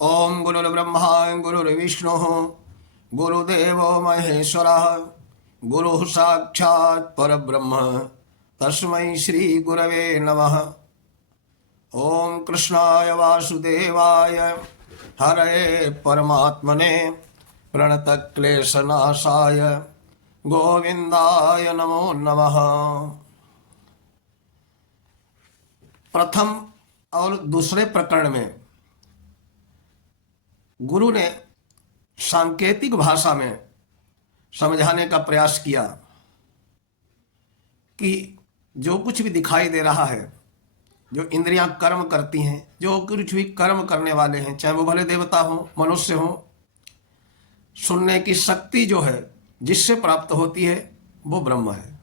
ओम गुरुर्ब्रह्मा गुरुर्विष्णु गुरुदेवो महेश्वरः गुरुः साक्षात् परब्रह्म तस्मै श्री गुरवे नमः। ओम कृष्णाय वासुदेवाय हरये परमात्मने प्रणतक्लेशनाशाय गोविंदाय नमो नमः। प्रथम और दूसरे प्रकरण में गुरु ने सांकेतिक भाषा में समझाने का प्रयास किया कि जो कुछ भी दिखाई दे रहा है, जो इंद्रियां कर्म करती हैं, जो कुछ भी कर्म करने वाले हैं, चाहे वो भले देवता हो मनुष्य हो, सुनने की शक्ति जो है जिससे प्राप्त होती है वो ब्रह्म है।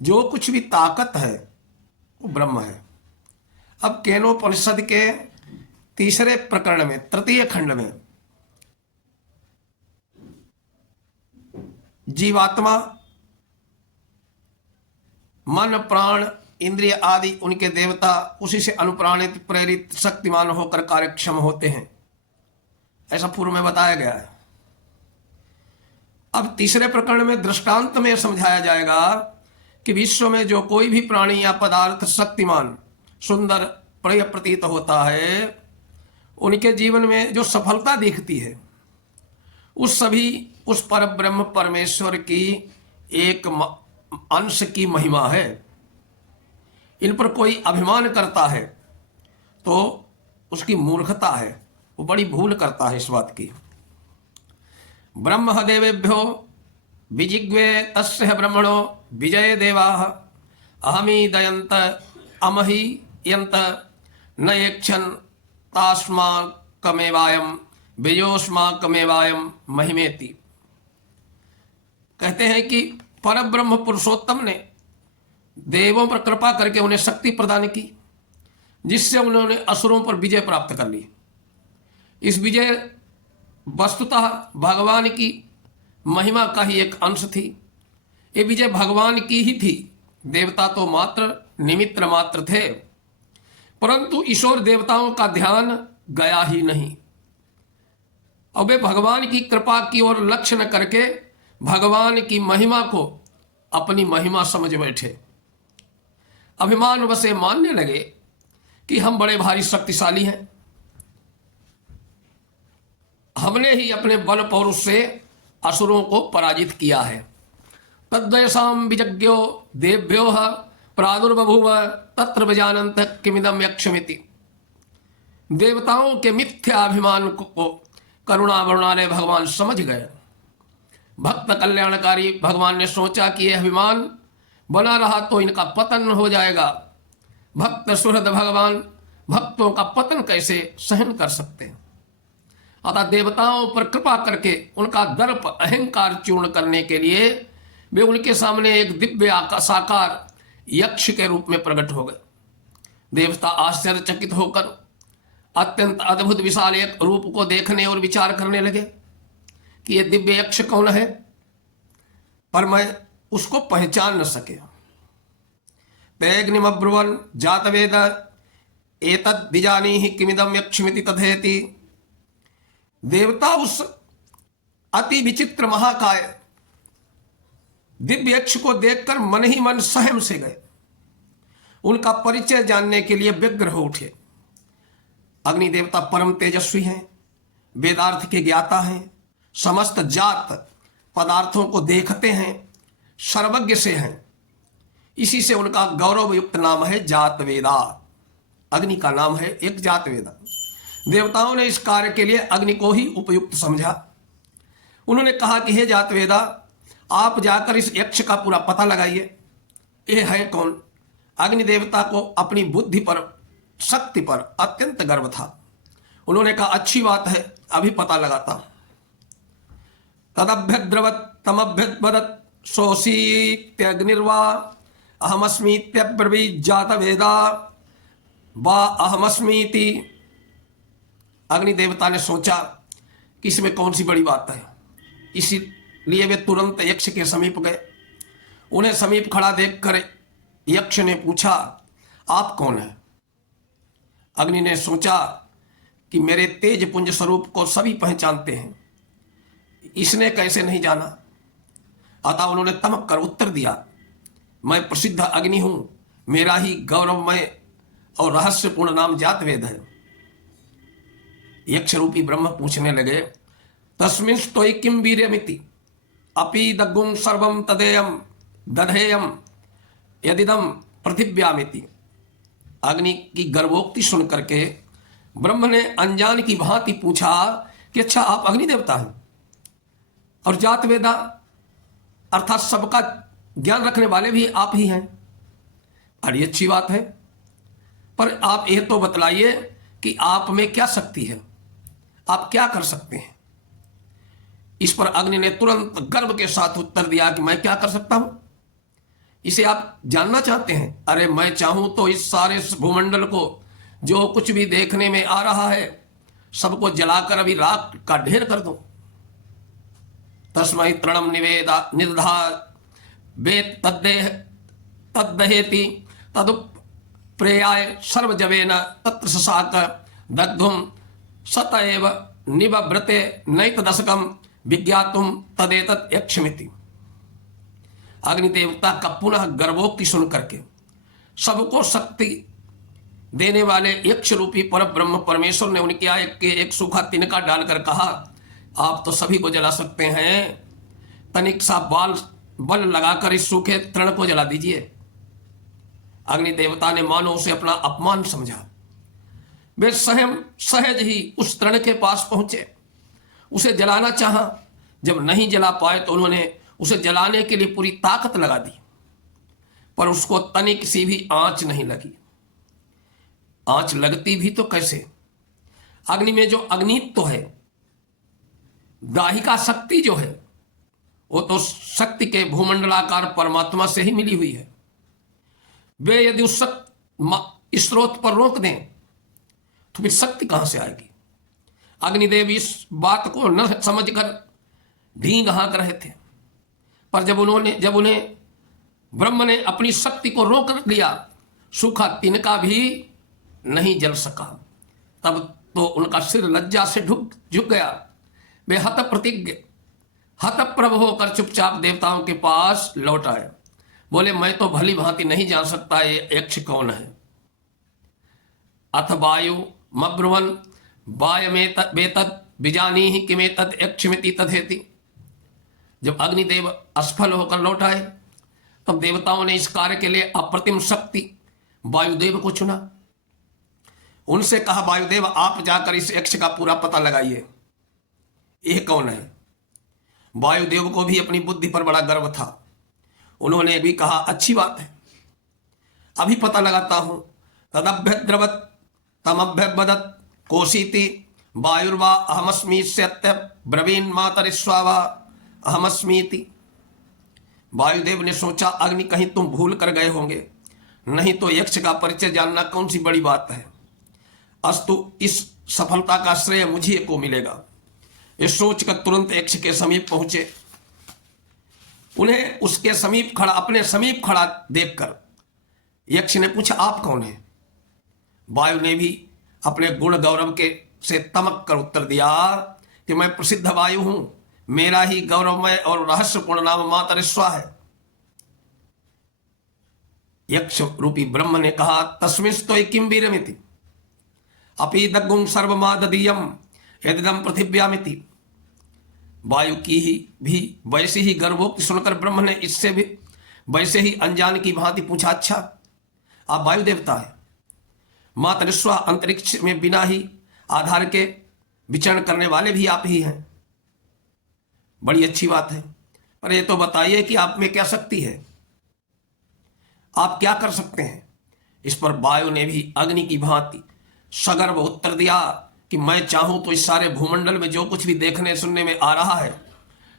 जो कुछ भी ताकत है वो ब्रह्म है। अब केनोपनिषद के तीसरे प्रकरण में तृतीय खंड में जीवात्मा मन प्राण इंद्रिय आदि उनके देवता उसी से अनुप्राणित प्रेरित शक्तिमान होकर कार्यक्षम होते हैं, ऐसा पूर्व में बताया गया है। अब तीसरे प्रकरण में दृष्टांत में समझाया जाएगा कि विश्व में जो कोई भी प्राणी या पदार्थ शक्तिमान सुंदर प्रिय प्रतीत होता है, उनके जीवन में जो सफलता दिखती है उस पर ब्रह्म परमेश्वर की एक अंश की महिमा है। इन पर कोई अभिमान करता है तो उसकी मूर्खता है, वो बड़ी भूल करता है इस बात की। ब्रह्म देवेभ्यो विजिग्वे तस्य ब्रह्मणो विजय देवाः अहमी दयंत अमहि यंत न येक्षन् तास्माकमेवायम विजोस्माकमेवायम महिमेति। कहते हैं कि परब्रह्म पुरुषोत्तम ने देवों पर कृपा करके उन्हें शक्ति प्रदान की, जिससे उन्होंने असुरों पर विजय प्राप्त कर ली। इस विजय वस्तुतः भगवान की महिमा का ही एक अंश थी। ये विजय भगवान की ही थी, देवता तो मात्र निमित्त मात्र थे। परंतु ईश्वर देवताओं का ध्यान गया ही नहीं, और वे भगवान की कृपा की ओर लक्ष्य न करके भगवान की महिमा को अपनी महिमा समझ बैठे। अभिमान वसे मानने लगे कि हम बड़े भारी शक्तिशाली हैं, हमने ही अपने बल पौरुष से असुरों को पराजित किया है। तद्वयसाम विजज्ञो देव्यो प्रादुर्बभूव तत्र विजानन्त किमिदं यक्षमिति। देवताओं के मिथ्याभिमान को करुणा वरुणालय भगवान समझ गए। भक्त कल्याणकारी भगवान ने सोचा कि यह अभिमान बना रहा तो इनका पतन हो जाएगा। भक्त सुहृद भगवान भक्तों का पतन कैसे सहन कर सकते हैं। अतः देवताओं पर कृपा करके उनका दर्प अहंकार चूर्ण करने के लिए वे उनके सामने एक दिव्य साकार यक्ष के रूप में प्रकट हो गए। देवता आश्चर्यचकित होकर अत्यंत अद्भुत विशाल एक रूप को देखने और विचार करने लगे कि यह दिव्य यक्ष कौन है, पर मैं उसको पहचान न सके। तैग्निमब्रुवन् जातवेद एतद् विजानीहि किमिदं यक्षमिति तथेति। देवता उस अति विचित्र महाकाय दिव्य यक्ष को देखकर मन ही मन सहम से गए। उनका परिचय जानने के लिए व्यग्र हो उठे। अग्नि देवता परम तेजस्वी हैं, वेदार्थ के ज्ञाता हैं, समस्त जात पदार्थों को देखते हैं, सर्वज्ञ से हैं। इसी से उनका गौरवयुक्त नाम है जातवेदा। अग्नि का नाम है एक जातवेदा। देवताओं ने इस कार्य के लिए अग्नि को ही उपयुक्त समझा। उन्होंने कहा कि हे जातवेदा, आप जाकर इस यक्ष का पूरा पता लगाइए, ये है कौन। अग्नि देवता को अपनी बुद्धि पर शक्ति पर अत्यंत गर्व था। उन्होंने कहा अच्छी बात है, अभी पता लगाता हूं। तदभ्यद्रवत तमभ्यद्वदत सोऽसीत्यग्निर्वा अहमस्मीत्यब्रवीत् जातवेदा वा अहमस्मीति। अग्नि देवता ने सोचा कि इसमें कौन सी बड़ी बात है, इसीलिए वे तुरंत यक्ष के समीप गए। उन्हें समीप खड़ा देखकर यक्ष ने पूछा, आप कौन हैं? अग्नि ने सोचा कि मेरे तेज पुंज स्वरूप को सभी पहचानते हैं, इसने कैसे नहीं जाना। अतः उन्होंने तमक कर उत्तर दिया, मैं प्रसिद्ध अग्नि हूं, मेरा ही गौरवमय और रहस्यपूर्ण नाम जातवेद है। यक्ष रूपी ब्रह्म पूछने लगे, तस्मिंस्तोयि किम वीर्यमिति अपि दग्गुं सर्वं तदेयम दधेयम यदिदम पृथिव्यामिति। अग्नि की गर्भोक्ति सुन करके ब्रह्म ने अनजान की भांति पूछा कि अच्छा आप अग्नि देवता हैं और जातवेदा अर्थात सबका ज्ञान रखने वाले भी आप ही हैं। अरे अच्छी बात है, पर आप यह तो बतलाइए कि आप में क्या शक्ति है, आप क्या कर सकते हैं। इस पर अग्नि ने तुरंत गर्व के साथ उत्तर दिया कि मैं क्या कर सकता हूं, इसे आप जानना चाहते हैं। अरे मैं चाहूं तो इस सारे भूमंडल को जो कुछ भी देखने में आ रहा है सबको जलाकर अभी राख का ढेर कर दूं। तस्मै तृणम निवेदा निर्धा वेत तद्देह तद्दहेति तदुप्रेयाय सर्वजवेन तत्र ससाक दग्धुम सतएव निबभ्रते नैतदशकम विज्ञातुम तदेतत् यक्षमिति। अग्निदेवता का पुनः गर्भोक्ति सुन करके सबको शक्ति देने वाले यक्ष रूपी पर ब्रह्म परमेश्वर ने उनके आय के एक सूखा तिनका डालकर कहा, आप तो सभी को जला सकते हैं, तनिक सा बल लगाकर इस सूखे तृण को जला दीजिए। अग्नि देवता ने मानो उसे अपना अपमान समझा। वे स्वयं सहज ही उस तृण के पास पहुंचे, उसे जलाना चाहा। जब नहीं जला पाए तो उन्होंने उसे जलाने के लिए पूरी ताकत लगा दी, पर उसको तनिक सी भी आंच नहीं लगी। आंच लगती भी तो कैसे, अग्नि में जो अग्नित्व है, दाहिका शक्ति जो है, वो तो शक्ति के भूमंडलाकार परमात्मा से ही मिली हुई है। वे यदि उस स्रोत पर रोक दें तो फिर शक्ति कहां से आएगी। अग्निदेव इस बात को न समझकर ढींग हाँक रहे थे, पर जब उन्हें ब्रह्म ने अपनी शक्ति को रोक लिया, सूखा तिनका भी नहीं जल सका। तब तो उनका सिर लज्जा से झुक गया। वे हतप्रभ होकर चुपचाप देवताओं के पास लौट आए। बोले, मैं तो भली भांति नहीं जान सकता ये यक्ष कौन है। अथ वायु मब्रुवन वायमेतद बिजानीहि किमेतद यक्षमिति तथेति। जब अग्निदेव असफल होकर लौट आए तब देवताओं ने इस कार्य के लिए अप्रतिम शक्ति वायुदेव को चुना। उनसे कहा, वायुदेव आप जाकर इस यक्ष का पूरा पता लगाइए, यह कौन है। वायुदेव को भी अपनी बुद्धि पर बड़ा गर्व था। उन्होंने भी कहा, अच्छी बात है, अभी पता लगाता हूं। तदभ्यद्रवत तमभ्यवदत कोशीति वायुर्वा अहमस्मी सत्य ब्रवीण मातरिस्वावा अहमस्मीति। वायुदेव ने सोचा, अग्नि कहीं तुम भूल कर गए होंगे, नहीं तो यक्ष का परिचय जानना कौन सी बड़ी बात है। अस्तु, इस सफलता का श्रेय मुझे को मिलेगा। इस सोचकर तुरंत यक्ष के समीप पहुंचे। उन्हें उसके समीप खड़ा, अपने समीप खड़ा देखकर यक्ष ने पूछा, आप कौन हैं। वायु ने भी अपने गुण गौरव के से तमक कर उत्तर दिया कि मैं प्रसिद्ध वायु हूं, मेरा ही गौरवमय और रहस्यपूर्ण नाम मातरिस्वा है। यक्ष रूपी ब्रह्म ने कहा, तस्मिंस्तोयि किम वीर्यमिति अपि दग्गुं सर्वमाददीयम यदिदं पृथिव्यामिति। वायु की ही भी वैसे ही गर्भोक्ति सुनकर ब्रह्म ने इससे भी वैसे ही अनजान की भांति पूछा, अच्छा आप वायु देवता है। मातरिस्वा अंतरिक्ष में बिना ही आधार के विचरण करने वाले भी आप ही हैं। बड़ी अच्छी बात है, पर ये तो बताइए कि आप में क्या शक्ति है, आप क्या कर सकते हैं। इस पर वायु ने भी अग्नि की भांति सगर्व उत्तर दिया कि मैं चाहूं तो इस सारे भूमंडल में जो कुछ भी देखने सुनने में आ रहा है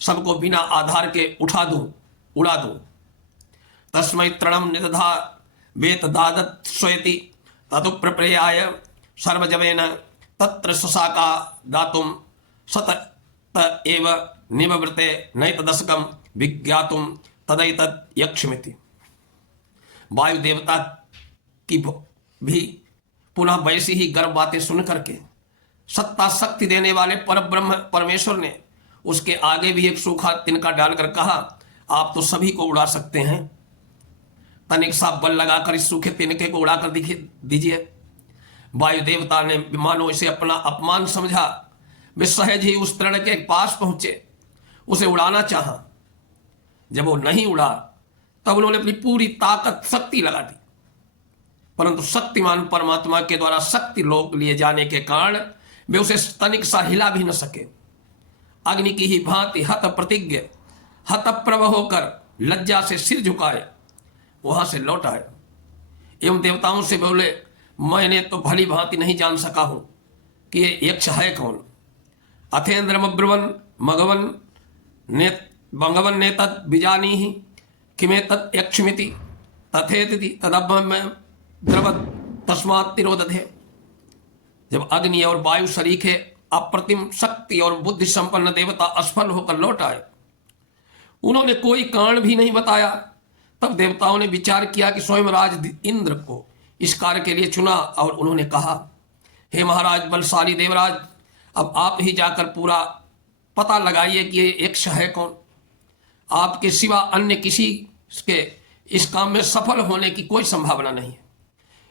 सबको बिना आधार के उठा दूं, उड़ा दूं। तस्मै तृणम निदधा वेत दादत स्वयति तदुप्रप्रेयाय सर्वजवेन तत्र ससाका दातुम सत एव निवृते नैतदशकम विज्ञातुम तदैतत् यक्षमिति। वायु देवता की भी पुनः वैसी ही गर्व बातें सुन करके सत्ता शक्ति देने वाले पर ब्रह्म परमेश्वर ने उसके आगे भी एक सूखा तिनका डालकर कहा, आप तो सभी को उड़ा सकते हैं, तनिक सा बल लगाकर इस सूखे तिनके को उड़ाकर दिखिए दीजिए। वायु देवता ने मानो इसे अपना अपमान समझा, वे सहज ही उस तृण के पास पहुंचे, उसे उड़ाना चाहा। जब वो नहीं उड़ा तब उन्होंने अपनी पूरी ताकत शक्ति लगा दी, परंतु शक्तिमान परमात्मा के द्वारा शक्ति लोक लिए जाने के कारण वे उसे तनिक सा हिला भी न सके। अग्नि की ही भांति हत प्रतिज्ञ हतप्रभ होकर लज्जा से सिर झुकाए वहां से लौट आए एवं देवताओं से बोले, मैंने तो भली भांति नहीं जान सका हूं कि ये यक्ष है कौन। अथेन्द्रमब्रुवन भगवन ने तत् बीजानी ही किमे तत् यक्षमिति तथेति तदब्रवत तस्मात् तिरोदधे। जब अग्नि और वायु सरीखे अप्रतिम शक्ति और बुद्धि संपन्न देवता असफल होकर लौट आए, उन्होंने कोई कारण भी नहीं बताया। तब देवताओं ने विचार किया कि स्वयं राज इंद्र को इस कार्य के लिए चुना और उन्होंने कहा, हे महाराज बलशाली देवराज, अब आप ही जाकर पूरा पता लगाइए कि ये यक्ष है कौन। आपके सिवा अन्य किसी के इस काम में सफल होने की कोई संभावना नहीं है।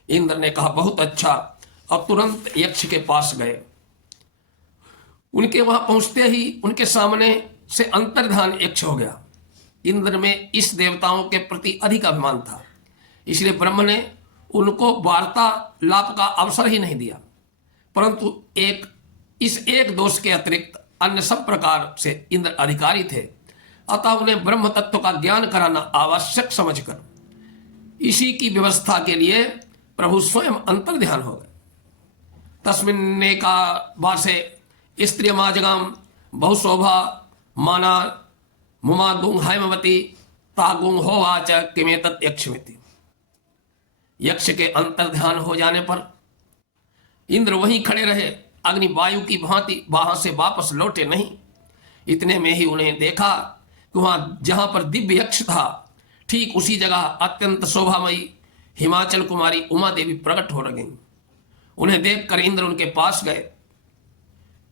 इंद्र ने कहा, बहुत अच्छा, और तुरंत यक्ष के पास गए। उनके वहां पहुंचते ही उनके सामने से अंतर्धान यक्ष हो गया। इंद्र में इस देवताओं के प्रति अधिक अभिमान था, इसलिए ब्रह्म ने उनको वार्तालाप का अवसर ही नहीं दिया, परंतु इस एक दोष के अतिरिक्त अन्य सब प्रकार से इंद्र अधिकारी थे, अतः उन्हें ब्रह्म तत्व का ज्ञान कराना आवश्यक समझकर इसी की व्यवस्था के लिए प्रभु स्वयं अंतर्ध्यान हो गए। तस्मिन्ने का वासे स्त्रियमाजगाम बहुशोभा माना मुमा गुंग हैमवती तागुंग होवाच किमे तत् यक्षमिति। यक्ष के अंतर्ध्यान हो जाने पर इंद्र वहीं खड़े रहे, अग्नि वायु की भांति वहां से वापस लौटे नहीं। इतने में ही उन्हें देखा कि वहां जहां पर दिव्य यक्ष था, ठीक उसी जगह अत्यंत शोभामयी हिमाचल कुमारी उमा देवी प्रकट हो गईं। उन्हें देखकर इंद्र उनके पास गए।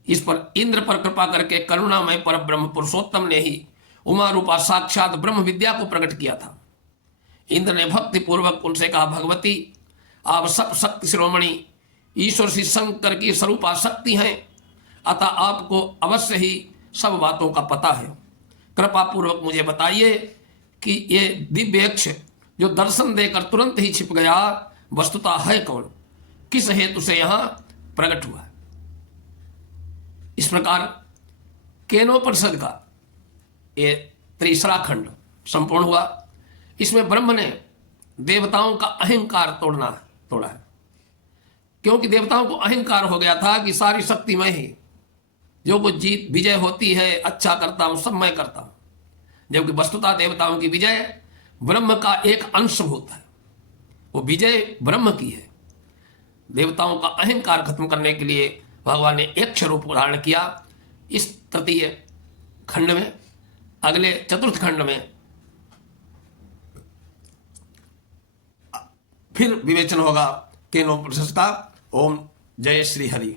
इस पर इंद्र पर कृपा करके करुणामय पर ब्रह्म पुरुषोत्तम ने ही उमा रूपा साक्षात ब्रह्म विद्या को प्रकट किया था। इंद्र ने भक्ति पूर्वक उनसे कहा, भगवती, आप सब शक्ति शिरोमणि ईश्वर श्री शंकर की स्वरूपा शक्ति हैं, अतः आपको अवश्य ही सब बातों का पता है। कृपा पूर्वक मुझे बताइए कि ये दिव्य यक्ष जो दर्शन देकर तुरंत ही छिप गया वस्तुतः है कौन, किस हेतु से यहां प्रकट हुआ। इस प्रकार केनोपनिषद का ये तीसरा खंड संपूर्ण हुआ। इसमें ब्रह्म ने देवताओं का अहंकार तोड़ा है, क्योंकि देवताओं को अहंकार हो गया था कि सारी शक्ति मैं ही, जो कुछ जीत विजय होती है अच्छा करता हूं, सब मैं करता हूं, जबकि वस्तुतः देवताओं की विजय ब्रह्म का एक अंशभूत है, वो विजय ब्रह्म की है। देवताओं का अहंकार खत्म करने के लिए भगवान ने यक्ष रूप धारण किया। इस तृतीय खंड में, अगले चतुर्थ खंड में फिर विवेचन होगा केनोपनिषद का। ओम जय श्री हरि।